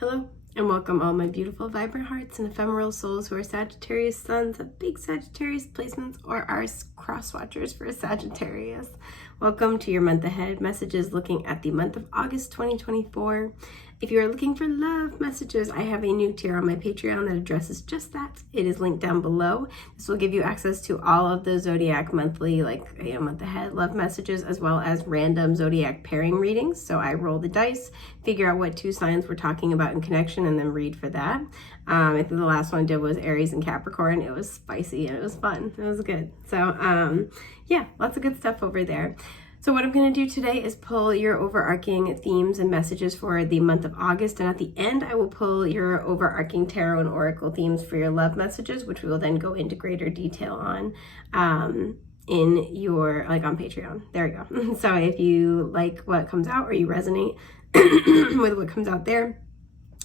Hello and welcome all my beautiful vibrant hearts and ephemeral souls who are Sagittarius suns of big Sagittarius placements or are cross watchers for Sagittarius. Welcome to your month ahead messages looking at the month of August 2024. If you are looking for love messages, I have a new tier on my Patreon that addresses just that. It is linked down below. This will give you access to all of the zodiac monthly, month ahead love messages, as well as random zodiac pairing readings. So I roll the dice, figure out what two signs we're talking about in connection, and then read for that. I think the last one I did was Aries and Capricorn. It was spicy and it was fun. It was good. So yeah, lots of good stuff over there. So what I'm going to do today is pull your overarching themes and messages for the month of August. And at the end, I will pull your overarching tarot and oracle themes for your love messages, which we will then go into greater detail on in your, on Patreon. There we go. So if you like what comes out or you resonate with what comes out there,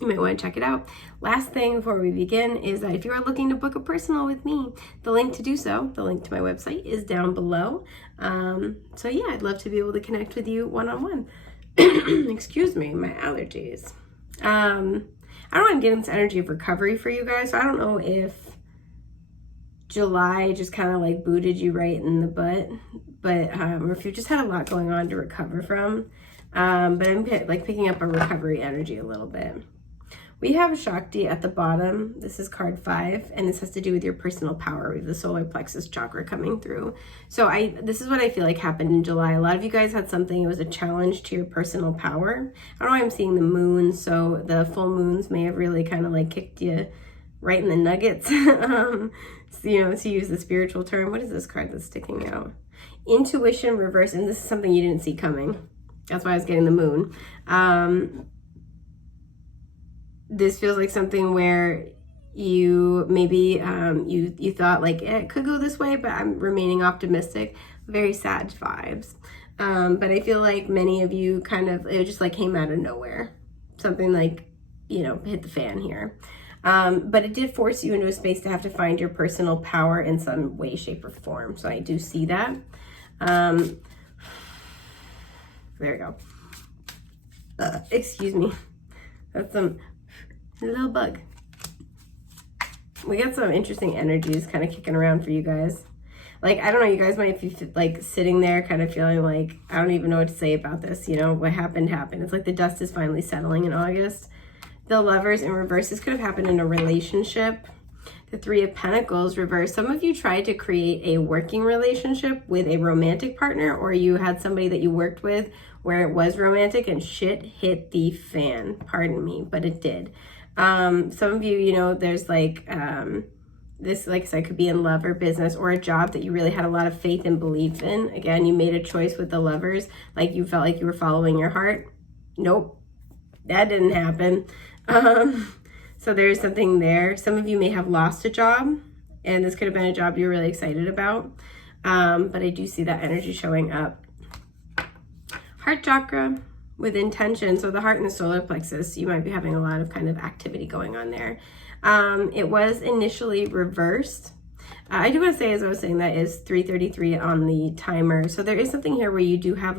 you might want to check it out. Last thing before we begin is that if you are looking to book a personal with me, the link to do so, the link to my website is down below. So yeah, I'd love to be able to connect with you one-on-one. Excuse me, my allergies. I don't know, I'm getting this energy of recovery for you guys. So I don't know if July just kind of like booted you right in the butt, but or if you just had a lot going on to recover from. But I'm picking up a recovery energy a little bit. We have Shakti at the bottom. This is card 5, and this has to do with your personal power. We have the solar plexus chakra coming through. So this is what I feel like happened in July. A lot of you guys had something, it was a challenge to your personal power. I don't know why I'm seeing the moon, so the full moons may have really kind of like kicked you right in the nuggets. So, to use the spiritual term. What is this card that's sticking out? Intuition reverse, and this is something you didn't see coming. That's why I was getting the moon. This feels like something where you maybe you thought like it could go this way, but I'm remaining optimistic. Very Sag vibes. But I feel like many of you it just like came out of nowhere. Something like, hit the fan here. But it did force you into a space to have to find your personal power in some way, shape, or form. So I do see that. There we go. Excuse me. That's a little bug. We got some interesting energies kind of kicking around for you guys. I don't know, you guys might be sitting there kind of feeling like, I don't even know what to say about this. What happened. It's like the dust is finally settling in August. The Lovers in reverse. This could have happened in a relationship. The Three of Pentacles reverse. Some of you tried to create a working relationship with a romantic partner, or you had somebody that you worked with where it was romantic and shit hit the fan. Pardon me, but it did. Some of you, there's this, like I said, could be in love or business or a job that you really had a lot of faith and belief in. Again, you made a choice with the Lovers, like you felt like you were following your heart. Nope, that didn't happen. So there's something there. Some of you may have lost a job, and this could have been a job you're really excited about. But I do see that energy showing up. Heart chakra with intention. So the heart and the solar plexus, you might be having a lot of kind of activity going on there. It was initially reversed. I do want to say, as I was saying, that is 3:33 on the timer. So there is something here where you do have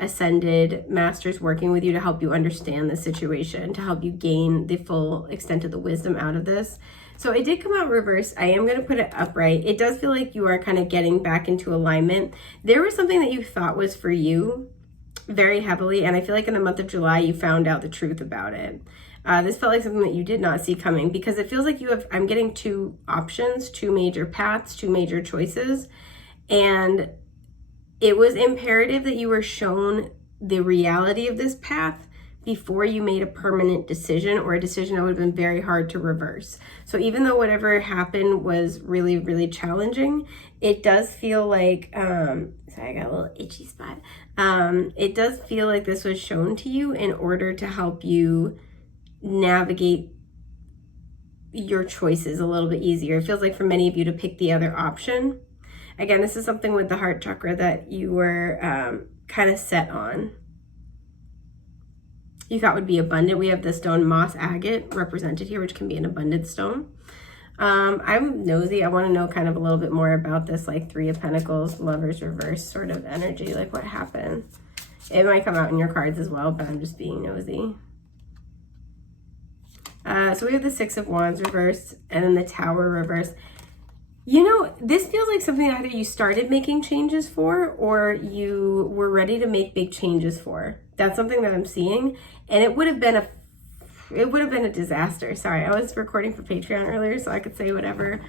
ascended masters working with you to help you understand the situation, to help you gain the full extent of the wisdom out of this. So it did come out reversed. I am going to put it upright. It does feel like you are kind of getting back into alignment. There was something that you thought was for you very heavily, and I feel like in the month of July you found out the truth about it. This felt like something that you did not see coming, because it feels like I'm getting two options, two major paths, two major choices, and it was imperative that you were shown the reality of this path before you made a permanent decision, or a decision that would have been very hard to reverse. So even though whatever happened was really, really challenging, it does feel like, sorry, I got a little itchy spot. It does feel like this was shown to you in order to help you navigate your choices a little bit easier. It feels like for many of you to pick the other option. Again, this is something with the heart chakra that you were kind of set on. You thought would be abundant. We have the stone moss agate represented here, which can be an abundant stone. I'm nosy. I want to know kind of a little bit more about this, Three of Pentacles, Lovers reverse sort of energy, what happened. It might come out in your cards as well, but I'm just being nosy. So we have the Six of Wands reversed and then the Tower reversed. You know, this feels like something either you started making changes for or you were ready to make big changes for. That's something that I'm seeing. And it would have been a disaster. Sorry, I was recording for Patreon earlier so I could say whatever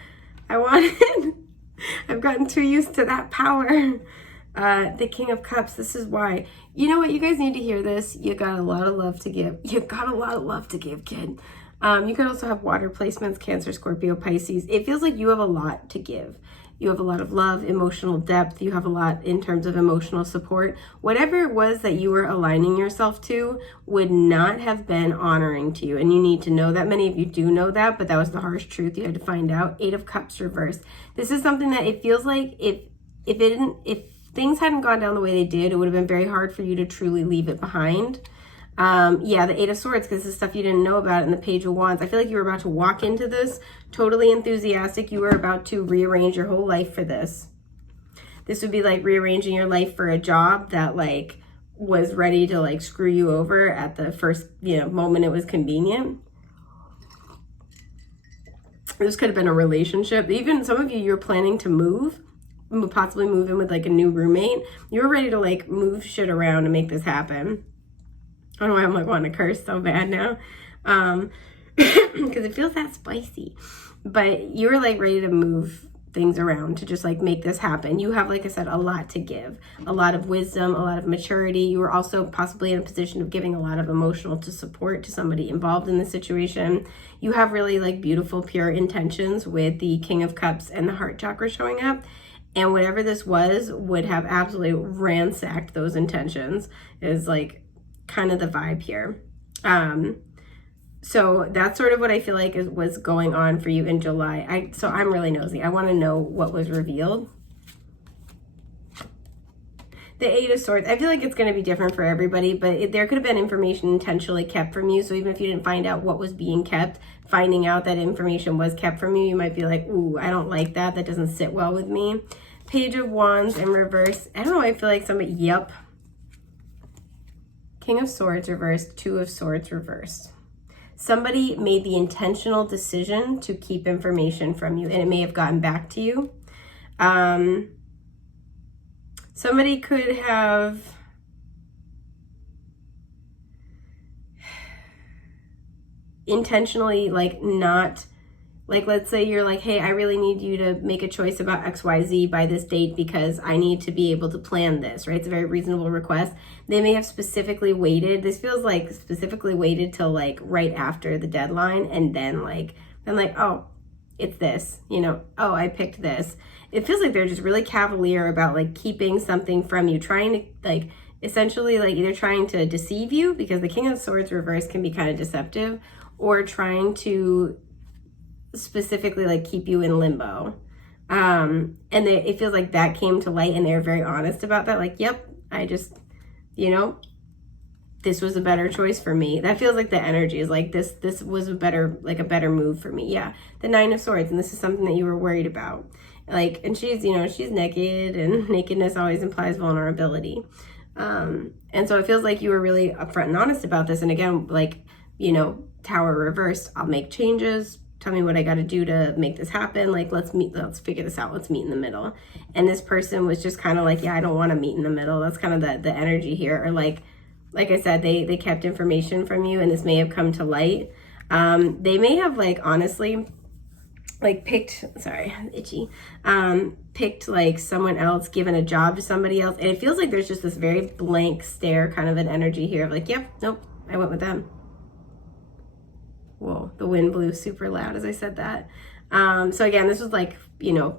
I wanted. I've gotten too used to that power. The King of Cups, this is why. You know what? You guys need to hear this. You got a lot of love to give. You got a lot of love to give, kid. You could also have water placements, Cancer, Scorpio, Pisces. It feels like you have a lot to give. You have a lot of love, emotional depth. You have a lot in terms of emotional support. Whatever it was that you were aligning yourself to would not have been honoring to you. And you need to know that. Many of you do know that, but that was the harsh truth you had to find out. Eight of Cups reversed. This is something that it feels like if things hadn't gone down the way they did, it would have been very hard for you to truly leave it behind. Yeah, the Eight of Swords, because this is stuff you didn't know about, and the Page of Wands. I feel like you were about to walk into this totally enthusiastic. You were about to rearrange your whole life for this. This would be like rearranging your life for a job that like was ready to like screw you over at the first, moment it was convenient. This could have been a relationship. Even some of you were planning to move, possibly move in with like a new roommate. You were ready to like move shit around to make this happen. I don't know why I'm like wanting to curse so bad now. Because it feels that spicy. But you were like ready to move things around to just like make this happen. You have, like I said, a lot to give. A lot of wisdom, a lot of maturity. You were also possibly in a position of giving a lot of emotional support to somebody involved in the situation. You have really like beautiful, pure intentions with the King of Cups and the heart chakra showing up. And whatever this was would have absolutely ransacked those intentions. Is like kind of the vibe here. So that's sort of what I feel like was going on for you in July. So I'm really nosy. I want to know what was revealed. The Eight of Swords, I feel like it's going to be different for everybody, but there could have been information intentionally kept from you. So even if you didn't find out what was being kept, finding out that information was kept from you, you might be like, ooh, I don't like that. That doesn't sit well with me. Page of Wands in reverse. I don't know. I feel like somebody, yep. King of Swords reversed, Two of Swords reversed. Somebody made the intentional decision to keep information from you, and it may have gotten back to you. Somebody could have intentionally like not, like let's say you're like, hey, I really need you to make a choice about XYZ by this date because I need to be able to plan this, right? It's a very reasonable request. They may have specifically waited. This feels like specifically waited till like right after the deadline and then like, oh, it's this, oh, I picked this. It feels like they're just really cavalier about like keeping something from you, trying to like essentially like either trying to deceive you because the King of Swords reverse can be kind of deceptive, or trying to specifically like keep you in limbo. And it feels like that came to light and they're very honest about that. Like, yep, I just, this was a better choice for me. That feels like the energy is like this was a better move for me. Yeah. The Nine of Swords. And this is something that you were worried about. Like, and she's, she's naked, and nakedness always implies vulnerability. And so it feels like you were really upfront and honest about this. And again, like, Tower reversed, I'll make changes. Tell me what I got to do to make this happen. Like, let's figure this out. Let's meet in the middle. And this person was just kind of like, yeah, I don't want to meet in the middle. That's kind of the energy here. Or like I said, they kept information from you, and this may have come to light. They may have like, honestly, like picked like someone else, given a job to somebody else. And it feels like there's just this very blank stare kind of an energy here of like, yep, nope, I went with them. Whoa, the wind blew super loud as I said that. So again, this was like,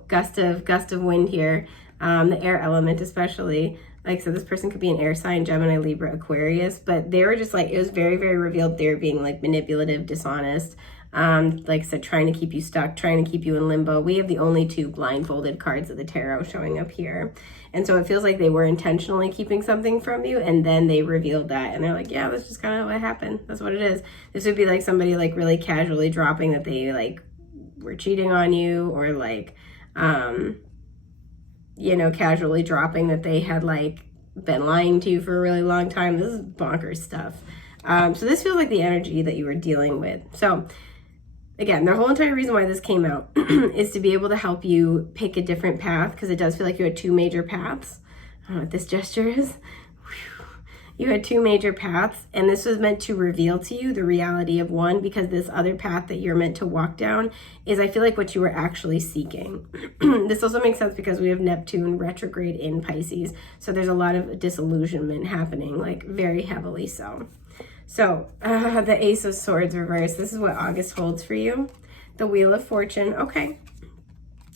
gust of wind here. The air element especially. Like I said, this person could be an air sign, Gemini, Libra, Aquarius, but they were just like, it was very, very revealed they're being like manipulative, dishonest. Like I said, trying to keep you stuck, trying to keep you in limbo. We have the only two blindfolded cards of the tarot showing up here. And so it feels like they were intentionally keeping something from you, and then they revealed that. And they're like, yeah, that's just kind of what happened. That's what it is. This would be like somebody like really casually dropping that they like were cheating on you, or like, casually dropping that they had like been lying to you for a really long time. This is bonkers stuff. So this feels like the energy that you were dealing with. So again, the whole entire reason why this came out is to be able to help you pick a different path, because it does feel like you had two major paths. I don't know what this gesture is. You had two major paths, and this was meant to reveal to you the reality of one, because this other path that you're meant to walk down is, I feel like, what you were actually seeking. This also makes sense because we have Neptune retrograde in Pisces, so there's a lot of disillusionment happening, like very heavily so. So the Ace of Swords reversed, this is what August holds for you. The Wheel of Fortune, okay.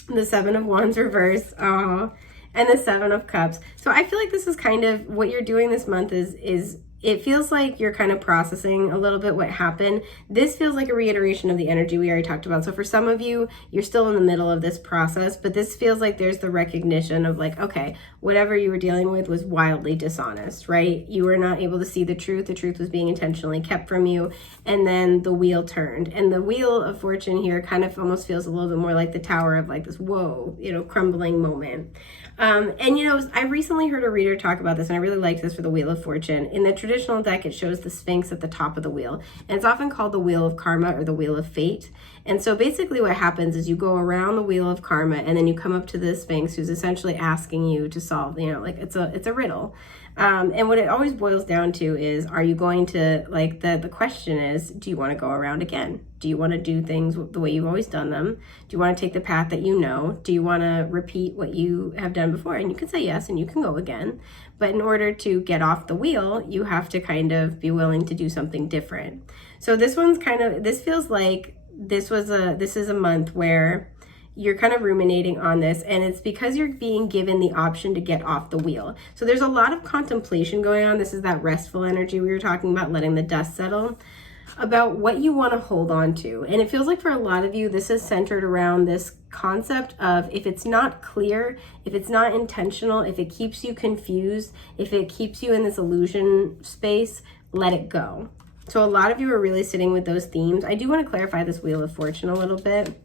The Seven of Wands reversed, oh. And the Seven of Cups. So I feel like this is kind of what you're doing this month is it feels like you're kind of processing a little bit what happened. This feels like a reiteration of the energy we already talked about. So for some of you, you're still in the middle of this process, but this feels like there's the recognition of like, okay, whatever you were dealing with was wildly dishonest, right? You were not able to see the truth. The truth was being intentionally kept from you. And then the wheel turned. And the Wheel of Fortune here kind of almost feels a little bit more like the Tower of like this, whoa, crumbling moment. And I recently heard a reader talk about this, and I really liked this for the Wheel of Fortune. In the traditional deck, it shows the Sphinx at the top of the wheel, and it's often called the Wheel of Karma or the Wheel of Fate. And so basically what happens is you go around the Wheel of Karma, and then you come up to the Sphinx, who's essentially asking you to solve, like it's a riddle. And what it always boils down to is, are you going to, like, the question is, do you want to go around again? Do you want to do things the way you've always done them? Do you want to take the path that you know? Do you want to repeat what you have done before? And you can say yes, and you can go again. But in order to get off the wheel, you have to kind of be willing to do something different. So this one's this feels like this is a month where you're kind of ruminating on this, and it's because you're being given the option to get off the wheel. So there's a lot of contemplation going on. This is that restful energy we were talking about, letting the dust settle, about what you want to hold on to. And it feels like for a lot of you, this is centered around this concept of, if it's not clear, if it's not intentional, if it keeps you confused, if it keeps you in this illusion space, let it go. So a lot of you are really sitting with those themes. I do want to clarify this Wheel of Fortune a little bit.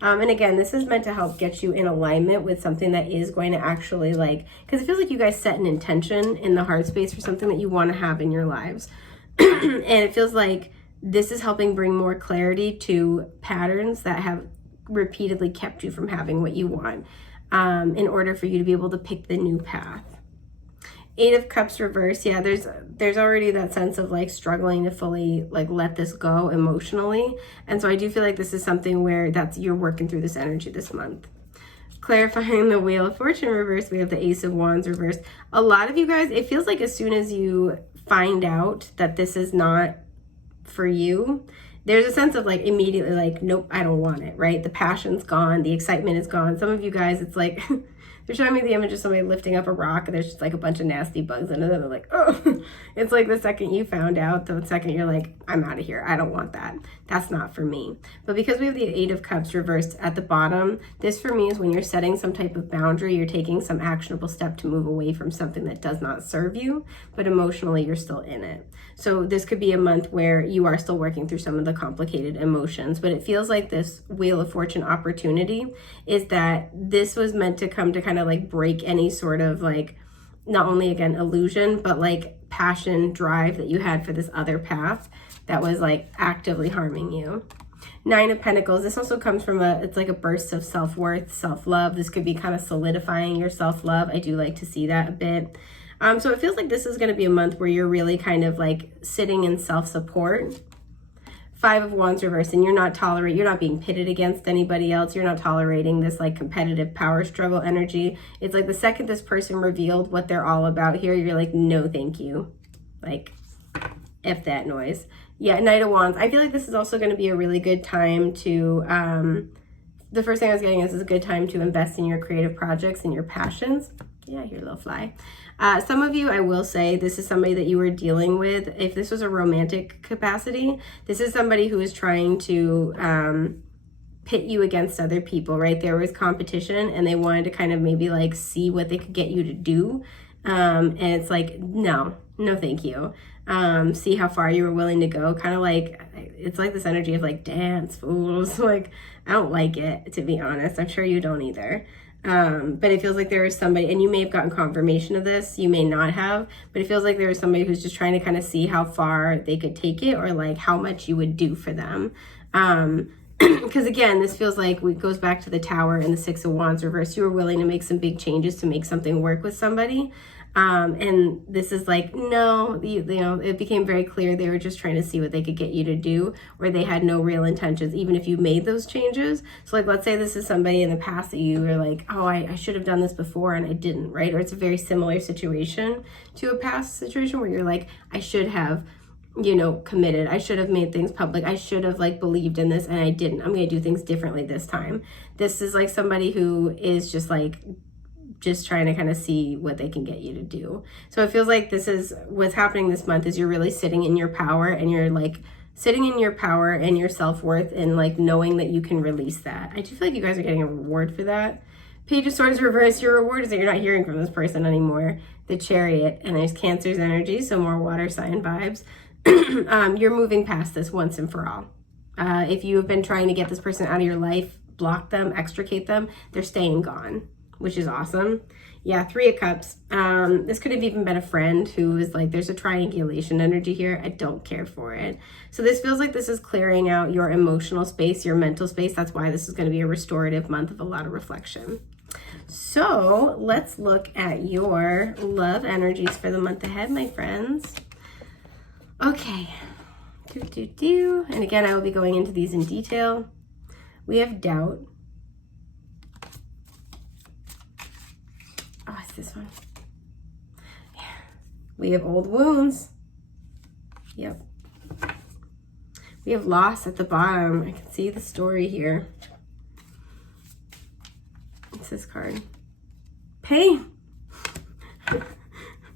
And again, this is meant to help get you in alignment with something that is going to actually, like, because it feels like you guys set an intention in the heart space for something that you want to have in your lives. And it feels like this is helping bring more clarity to patterns that have repeatedly kept you from having what you want, in order for you to be able to pick the new path. Eight of Cups reverse. Yeah, there's already that sense of like struggling to fully like let this go emotionally. And so I do feel like this is something where you're working through this energy this month. Clarifying the Wheel of Fortune reverse, we have the Ace of Wands reverse. A lot of you guys, it feels like as soon as you find out that this is not for you, there's a sense of like immediately like, nope, I don't want it, right? The passion's gone, the excitement is gone. Some of you guys, it's like they're showing me the image of somebody lifting up a rock and there's just like a bunch of nasty bugs in it, and they're like, oh. It's like the second you found out, the second you're like, I'm out of here, I don't want that. That's not for me. But because we have the Eight of Cups reversed at the bottom, this for me is when you're setting some type of boundary, you're taking some actionable step to move away from something that does not serve you, but emotionally you're still in it. So this could be a month where you are still working through some of the complicated emotions, but it feels like this Wheel of Fortune opportunity is that this was meant to come to kind of like break any sort of like, not only again illusion, but like passion, drive that you had for this other path that was like actively harming you. Nine of Pentacles, this also comes from it's like a burst of self-worth, self-love. This could be kind of solidifying your self-love. I do like to see that a bit. So it feels like this is going to be a month where you're really kind of like sitting in self-support. Five of Wands reversed, and you're not being pitted against anybody else. You're not tolerating this like competitive power struggle energy. It's like the second this person revealed what they're all about here, you're like, no, thank you. Like, F that noise. Yeah, Knight of Wands. I feel like this is also going to be a really good time to, the first thing I was getting is a good time to invest in your creative projects and your passions. Yeah, your little fly. Some of you, I will say, this is somebody that you were dealing with. If this was a romantic capacity, this is somebody who is trying to pit you against other people, right? There was competition and they wanted to kind of maybe like see what they could get you to do. And it's like, no, thank you. See how far you were willing to go. Kind of like, it's like this energy of like, dance, fools. Like, I don't like it, to be honest. I'm sure you don't either. But it feels like there is somebody, and you may have gotten confirmation of this, you may not have, but it feels like there is somebody who's just trying to kind of see how far they could take it, or like how much you would do for them. Because again, this feels like it goes back to the Tower and the Six of Wands reverse. You were willing to make some big changes to make something work with somebody. And this is like, no, you know, it became very clear they were just trying to see what they could get you to do, or they had no real intentions, even if you made those changes. So like, let's say this is somebody in the past that you were like, oh, I should have done this before and I didn't, right? Or it's a very similar situation to a past situation where you're like, I should have, you know, committed. I should have made things public. I should have like believed in this and I didn't. I'm going to do things differently this time. This is like somebody who is just like, just trying to kind of see what they can get you to do. So it feels like this is what's happening this month, is you're really sitting in your power, and you're like sitting in your power and your self-worth, and like knowing that you can release that. I do feel like you guys are getting a reward for that. Page of Swords reverse, your reward is that you're not hearing from this person anymore. The Chariot, and there's Cancer's energy, so more water sign vibes. You're moving past this once and for all. If you have been trying to get this person out of your life, block them, extricate them, they're staying gone, which is awesome. Yeah, Three of Cups. This could have even been a friend who is like, there's a triangulation energy here. I don't care for it. So this feels like this is clearing out your emotional space, your mental space. That's why this is going to be a restorative month of a lot of reflection. So let's look at your love energies for the month ahead, my friends. Okay. And again, I will be going into these in detail. We have Doubt. Oh, it's this one. Yeah. We have Old Wounds. Yep. We have Loss at the bottom. I can see the story here. What's this card? Pain.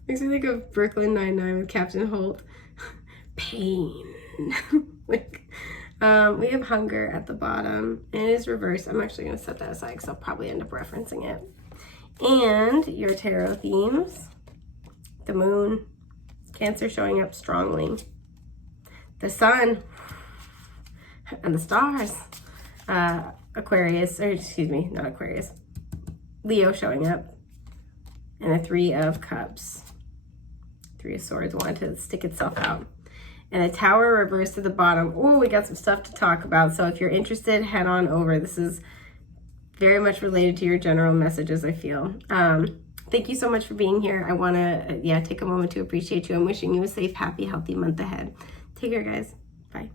Makes me think of Brooklyn Nine-Nine with Captain Holt. Pain. Like, we have Hunger at the bottom, and it is reversed. I'm actually going to set that aside because I'll probably end up referencing it. And your tarot themes: the Moon, Cancer showing up strongly, the Sun, and the stars. Aquarius, or excuse me, not Aquarius, Leo showing up, and the Three of Cups. Three of Swords wanted to stick itself out. And the Tower reversed to the bottom. Oh, we got some stuff to talk about. So if you're interested, head on over. This is very much related to your general messages, I feel. Thank you so much for being here. I want to, take a moment to appreciate you. I'm wishing you a safe, happy, healthy month ahead. Take care, guys. Bye.